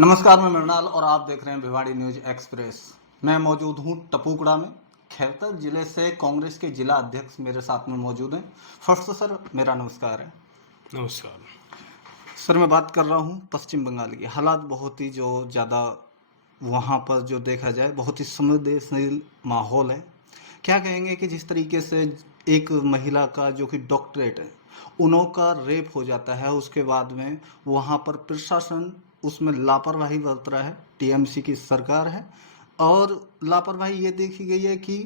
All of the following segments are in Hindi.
नमस्कार, मैं मृणाल और आप देख रहे हैं भिवाड़ी न्यूज एक्सप्रेस। मैं मौजूद हूं टपूकड़ा में। खैरतर जिले से कांग्रेस के जिला अध्यक्ष मेरे साथ में मौजूद हैं। फर्स्ट सर, मेरा नमस्कार है। नमस्कार सर, मैं बात कर रहा हूं पश्चिम बंगाल की। हालात बहुत ही जो ज़्यादा वहां पर जो देखा जाए बहुत ही संवेदनशील माहौल है। क्या कहेंगे कि जिस तरीके से एक महिला का जो कि डॉक्टरेट है, उन्हों का रेप हो जाता है, उसके बाद में वहाँ पर प्रशासन उसमें लापरवाही बरत रहा है। टीएमसी की सरकार है और लापरवाही ये देखी गई है कि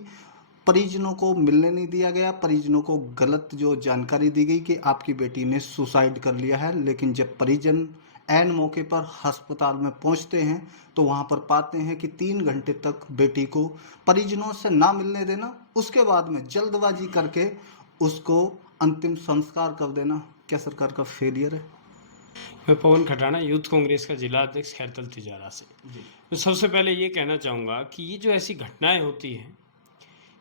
परिजनों को मिलने नहीं दिया गया। परिजनों को गलत जो जानकारी दी गई कि आपकी बेटी ने सुसाइड कर लिया है, लेकिन जब परिजन ऐन मौके पर अस्पताल में पहुंचते हैं तो वहां पर पाते हैं कि 3 घंटे तक बेटी को परिजनों से ना मिलने देना, उसके बाद में जल्दबाजी करके उसको अंतिम संस्कार कर देना। क्या सरकार का फेलियर है? मैं पवन खटाना, यूथ कांग्रेस का जिला अध्यक्ष खैरतल तिजारा से। तो सबसे पहले ये कहना चाहूँगा कि ये जो ऐसी घटनाएं होती हैं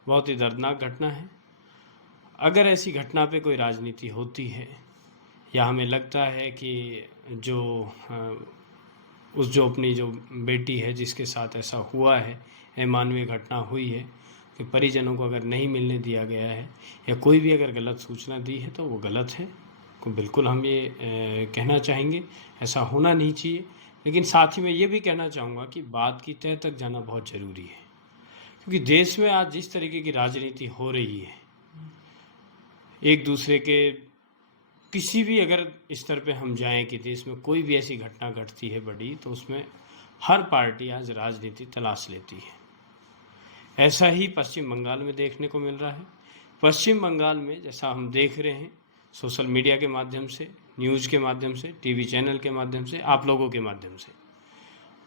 बहुत ही दर्दनाक घटना है। अगर ऐसी घटना पे कोई राजनीति होती है या हमें लगता है कि जो अपनी जो बेटी है जिसके साथ ऐसा हुआ है, अमानवीय घटना हुई है, कि परिजनों को अगर नहीं मिलने दिया गया है या कोई भी अगर गलत सूचना दी है तो वो गलत है। को बिल्कुल हम ये कहना चाहेंगे ऐसा होना नहीं चाहिए। लेकिन साथ ही मैं ये भी कहना चाहूँगा कि बात की तह तक जाना बहुत ज़रूरी है, क्योंकि देश में आज जिस तरीके की राजनीति हो रही है, एक दूसरे के किसी भी अगर स्तर पे हम जाएं कि देश में कोई भी ऐसी घटना घटती है बड़ी, तो उसमें हर पार्टी आज राजनीति तलाश लेती है। ऐसा ही पश्चिम बंगाल में देखने को मिल रहा है। पश्चिम बंगाल में जैसा हम देख रहे हैं सोशल मीडिया के माध्यम से, न्यूज़ के माध्यम से, टीवी चैनल के माध्यम से, आप लोगों के माध्यम से,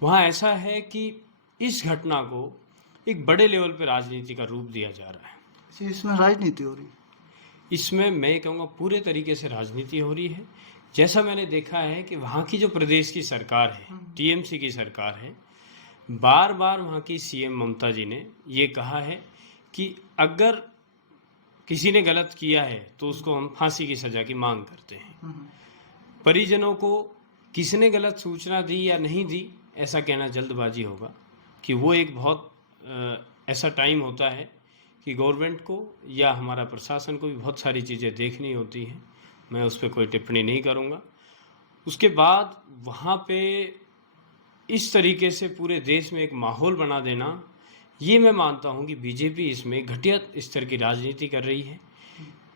वहाँ ऐसा है कि इस घटना को एक बड़े लेवल पर राजनीति का रूप दिया जा रहा है। इसमें राजनीति हो रही है? इसमें मैं कहूँगा पूरे तरीके से राजनीति हो रही है। जैसा मैंने देखा है कि वहाँ की जो प्रदेश की सरकार है, टीएमसी की सरकार है, बार बार वहाँ की सीएम ममता जी ने ये कहा है कि अगर किसी ने गलत किया है तो उसको हम फांसी की सज़ा की मांग करते हैं। परिजनों को किसने गलत सूचना दी या नहीं दी, ऐसा कहना जल्दबाजी होगा, कि वो एक बहुत ऐसा टाइम होता है कि गवर्नमेंट को या हमारा प्रशासन को भी बहुत सारी चीज़ें देखनी होती हैं। मैं उस पर कोई टिप्पणी नहीं करूँगा। उसके बाद वहाँ पे इस तरीके से पूरे देश में एक माहौल बना देना, ये मैं मानता हूँ कि बीजेपी इसमें घटिया स्तर की राजनीति कर रही है।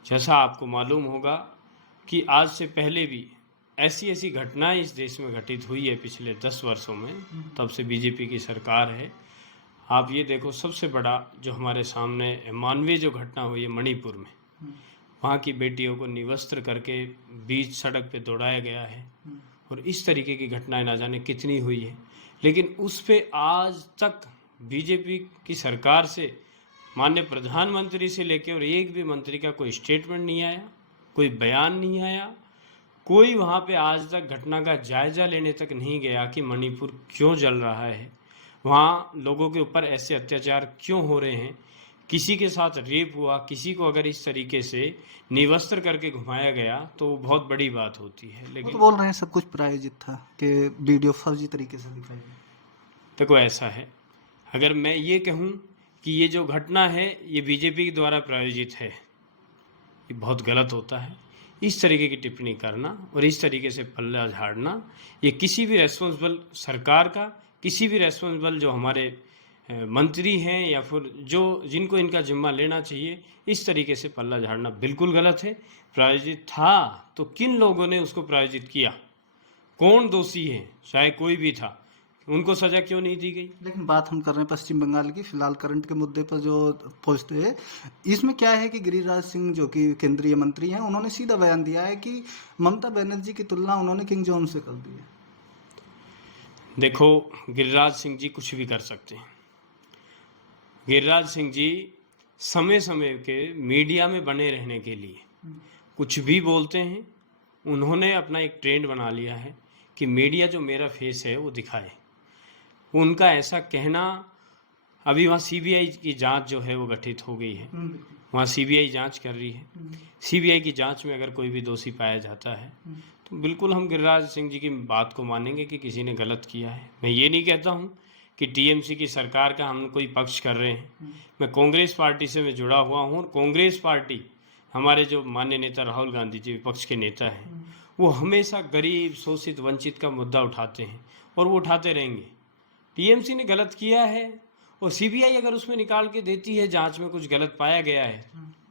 जैसा आपको मालूम होगा कि आज से पहले भी ऐसी घटनाएं इस देश में घटित हुई है पिछले 10 वर्षों में, तब से बीजेपी की सरकार है। आप ये देखो, सबसे बड़ा जो हमारे सामने मानवीय जो घटना हुई है मणिपुर में, वहाँ की बेटियों को निवस्त्र करके बीच सड़क पे दौड़ाया गया है, और इस तरीके की घटनाएं ना जाने कितनी हुई है। लेकिन उस पे आज तक बीजेपी की सरकार से, माननीय प्रधानमंत्री से लेकर और एक भी मंत्री का कोई स्टेटमेंट नहीं आया, कोई बयान नहीं आया, कोई वहाँ पे आज तक घटना का जायज़ा लेने तक नहीं गया कि मणिपुर क्यों जल रहा है, वहाँ लोगों के ऊपर ऐसे अत्याचार क्यों हो रहे हैं, किसी के साथ रेप हुआ, किसी को अगर इस तरीके से निवस्त्र करके घुमाया गया तो बहुत बड़ी बात होती है। लेकिन तो बोल रहे हैं सब कुछ प्रायोजित था कि वीडियो फर्जी तरीके से दिखाई गई। देखो, ऐसा है, अगर मैं ये कहूँ कि ये जो घटना है ये बीजेपी के द्वारा प्रायोजित है, ये बहुत गलत होता है। इस तरीके की टिप्पणी करना और इस तरीके से पल्ला झाड़ना, ये किसी भी रेस्पॉन्सिबल सरकार का, किसी भी रेस्पॉन्सिबल जो हमारे मंत्री हैं या फिर जिनको इनका जिम्मा लेना चाहिए, इस तरीके से पल्ला झाड़ना बिल्कुल गलत है। प्रायोजित था तो किन लोगों ने उसको प्रायोजित किया, कौन दोषी है, चाहे कोई भी था, उनको सजा क्यों नहीं दी गई? लेकिन बात हम कर रहे हैं पश्चिम बंगाल की, फिलहाल करंट के मुद्दे पर जो पोस्ट है, इसमें क्या है कि गिरिराज सिंह जो कि केंद्रीय मंत्री हैं, उन्होंने सीधा बयान दिया है कि ममता बनर्जी की तुलना उन्होंने किंग जॉन से कर दी है। देखो, गिरिराज सिंह जी कुछ भी कर सकते हैं। गिरिराज सिंह जी समय समय के मीडिया में बने रहने के लिए कुछ भी बोलते हैं। उन्होंने अपना एक ट्रेंड बना लिया है कि मीडिया जो मेरा फेस है वो दिखाए। उनका ऐसा कहना अभी वहाँ सीबीआई की जांच जो है वो गठित हो गई है, वहाँ सीबीआई जांच कर रही है। सीबीआई की जांच में अगर कोई भी दोषी पाया जाता है तो बिल्कुल हम गिरिराज सिंह जी की बात को मानेंगे कि किसी ने गलत किया है। मैं ये नहीं कहता हूँ कि टीएमसी की सरकार का हम कोई पक्ष कर रहे हैं। मैं कांग्रेस पार्टी से मैं जुड़ा हुआ हूँ, और कांग्रेस पार्टी, हमारे जो माननीय नेता राहुल गांधी जी विपक्ष के नेता हैं, वो हमेशा गरीब, शोषित, वंचित का मुद्दा उठाते हैं और वो उठाते रहेंगे। टीएमसी ने गलत किया है और सीबीआई अगर उसमें निकाल के देती है, जांच में कुछ गलत पाया गया है,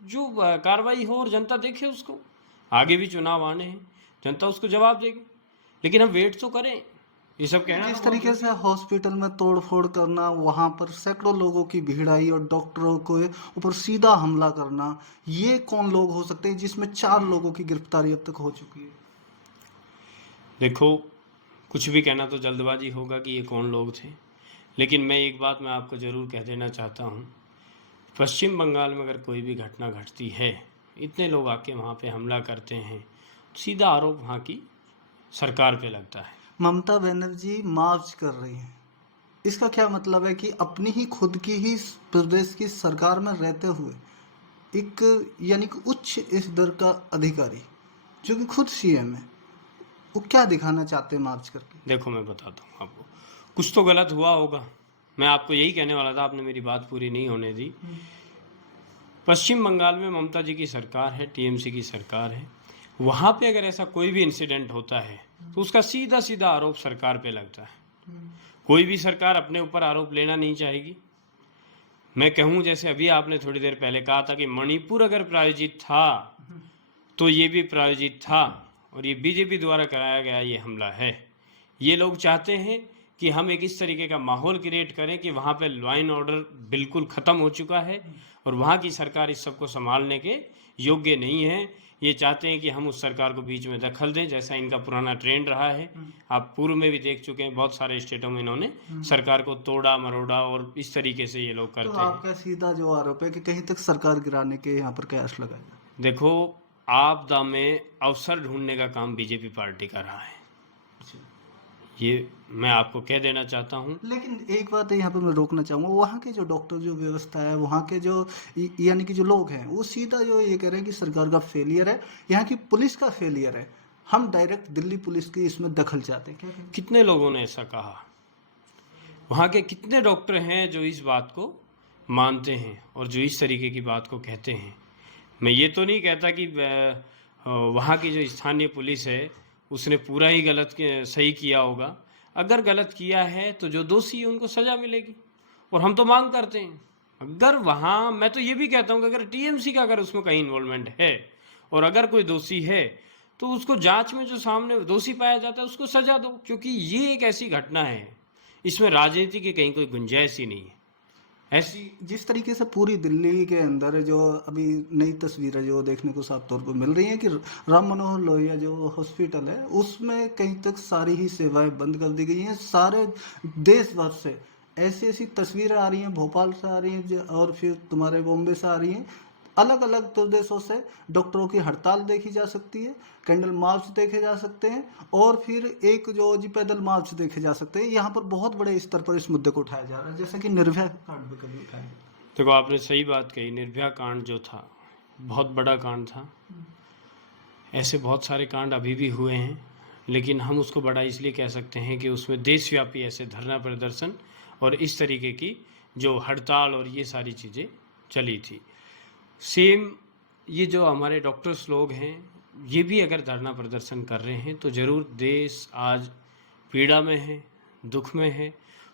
जो कार्रवाई हो और जनता देखे उसको। आगे भी चुनाव आने हैं, जनता उसको जवाब देगी, लेकिन हम वेट तो करें। ये सब कहना जिस तो तरीके से हॉस्पिटल में तोड़फोड़ करना, वहां पर सैकड़ों लोगों की भीड़ आई और डॉक्टरों के ऊपर सीधा हमला करना, ये कौन लोग हो सकते हैं जिसमें 4 लोगों की गिरफ्तारी अब तक हो चुकी है? देखो, कुछ भी कहना तो जल्दबाजी होगा कि ये कौन लोग थे, लेकिन मैं एक बात मैं आपको ज़रूर कह देना चाहता हूँ। पश्चिम बंगाल में अगर कोई भी घटना घटती है, इतने लोग आके वहाँ पे हमला करते हैं, सीधा आरोप वहाँ की सरकार पे लगता है। ममता बनर्जी मार्च कर रही हैं, इसका क्या मतलब है कि अपनी ही खुद की ही प्रदेश की सरकार में रहते हुए एक यानी कि उच्च स्तर का अधिकारी जो कि खुद सीएम है, वो क्या दिखाना चाहते हैं मार्च करके? देखो, मैं बताता हूँ आपको, कुछ तो गलत हुआ होगा। मैं आपको यही कहने वाला था, आपने मेरी बात पूरी नहीं होने दी। पश्चिम बंगाल में ममता जी की सरकार है, टीएमसी की सरकार है। वहाँ पे अगर ऐसा कोई भी इंसिडेंट होता है तो उसका सीधा सीधा आरोप सरकार पे लगता है। कोई भी सरकार अपने ऊपर आरोप लेना नहीं चाहेगी। मैं कहूँ, जैसे अभी आपने थोड़ी देर पहले कहा था कि मणिपुर अगर प्रायोजित था तो ये भी प्रायोजित था, और ये बीजेपी द्वारा कराया गया ये हमला है। ये लोग चाहते हैं कि हम एक इस तरीके का माहौल क्रिएट करें कि वहाँ पे लॉ एंड ऑर्डर बिल्कुल ख़त्म हो चुका है और वहाँ की सरकार इस सबको संभालने के योग्य नहीं है। ये चाहते हैं कि हम उस सरकार को बीच में दखल दें, जैसा इनका पुराना ट्रेंड रहा है। आप पूर्व में भी देख चुके हैं, बहुत सारे स्टेटों में इन्होंने सरकार को तोड़ा मरोड़ा, और इस तरीके से ये लोग तो करते हैं। आपका सीधा जो आरोप है कि कहीं तक सरकार गिराने के यहाँ पर कयास लगाएगा? देखो, आपदा में अवसर ढूंढने का काम बीजेपी पार्टी का रहा है, ये मैं आपको कह देना चाहता हूँ। लेकिन एक बात है यहाँ पर मैं रोकना चाहूँगा, वहाँ के जो डॉक्टर जो व्यवस्था है, वहाँ के जो यानी कि जो लोग हैं, वो सीधा जो ये कह रहे हैं कि सरकार का फेलियर है, यहाँ की पुलिस का फेलियर है, हम डायरेक्ट दिल्ली पुलिस की इसमें दखल चाहते हैं। क्या कहेंगे? कितने लोगों ने ऐसा कहा? वहाँ के कितने डॉक्टर हैं जो इस बात को मानते हैं और जो इस तरीके की बात को कहते हैं? मैं ये तो नहीं कहता कि वहाँ की जो स्थानीय पुलिस है उसने पूरा ही सही किया होगा। अगर गलत किया है तो जो दोषी है उनको सज़ा मिलेगी, और हम तो मांग करते हैं। अगर वहाँ, मैं तो ये भी कहता हूँ कि अगर टीएमसी का अगर उसमें कहीं इन्वॉल्वमेंट है और अगर कोई दोषी है तो उसको जांच में जो सामने दोषी पाया जाता है उसको सज़ा दो, क्योंकि ये एक ऐसी घटना है, इसमें राजनीति की कहीं कोई गुंजाइश ही नहीं है। ऐसी जिस तरीके से पूरी दिल्ली के अंदर जो अभी नई तस्वीरें जो देखने को साफ तौर पर मिल रही हैं कि राम मनोहर लोहिया जो हॉस्पिटल है उसमें कहीं तक सारी ही सेवाएं बंद कर दी गई हैं। सारे देश भर से ऐसी ऐसी तस्वीरें आ रही हैं, भोपाल से आ रही हैं और फिर तुम्हारे बॉम्बे से आ रही हैं, अलग अलग प्रदेशों से डॉक्टरों की हड़ताल देखी जा सकती है, कैंडल मार्च देखे जा सकते हैं, और फिर एक जो जी पैदल मार्च देखे जा सकते हैं। यहाँ पर बहुत बड़े स्तर पर इस मुद्दे को उठाया जा रहा है, जैसा कि निर्भया कांड भी कभी उठाया गया। देखो, आपने सही बात कही। निर्भया कांड जो था बहुत बड़ा कांड था। ऐसे बहुत सारे कांड अभी भी हुए हैं, लेकिन हम उसको बड़ा इसलिए कह सकते हैं कि उसमें देशव्यापी ऐसे धरना प्रदर्शन और इस तरीके की जो हड़ताल और ये सारी चीज़ें चली थी। सेम ये जो हमारे डॉक्टर्स लोग हैं, ये भी अगर धरना प्रदर्शन कर रहे हैं तो ज़रूर देश आज पीड़ा में है, दुख में है।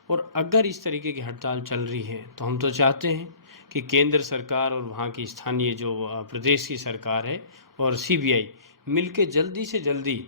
और अगर इस तरीके की हड़ताल चल रही है तो हम तो चाहते हैं कि केंद्र सरकार और वहाँ की स्थानीय जो प्रदेश की सरकार है और सीबीआई मिलके जल्दी से जल्दी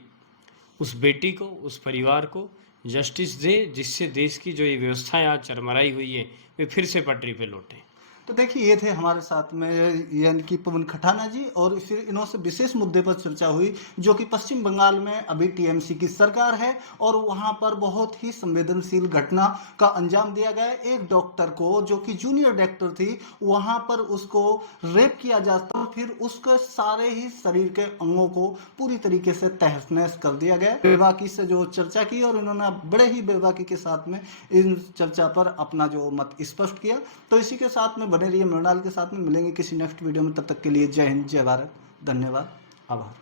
उस बेटी को, उस परिवार को जस्टिस दे, जिससे देश की जो ये व्यवस्थाएं आज चरमराई हुई है वे फिर से पटरी पे लौटें। तो देखिए ये थे हमारे साथ में यानी कि पवन खटाना जी, और फिर इन्होंने विशेष मुद्दे पर चर्चा हुई जो कि पश्चिम बंगाल में अभी टीएमसी की सरकार है और वहां पर बहुत ही संवेदनशील घटना का अंजाम दिया गया। एक डॉक्टर को जो कि जूनियर डॉक्टर थी वहां पर उसको रेप किया जाता, फिर उसके सारे ही शरीर के अंगों को पूरी तरीके से तहस नहस कर दिया गया। बेबाकी से जो चर्चा की और इन्होंने बड़े ही बेबाकी के साथ में इन चर्चा पर अपना जो मत स्पष्ट किया। तो इसी के साथ में बने रहिए मृणाल के साथ में, मिलेंगे किसी नेक्स्ट वीडियो में, तब तक के लिए जय हिंद, जय भारत, धन्यवाद, आभार।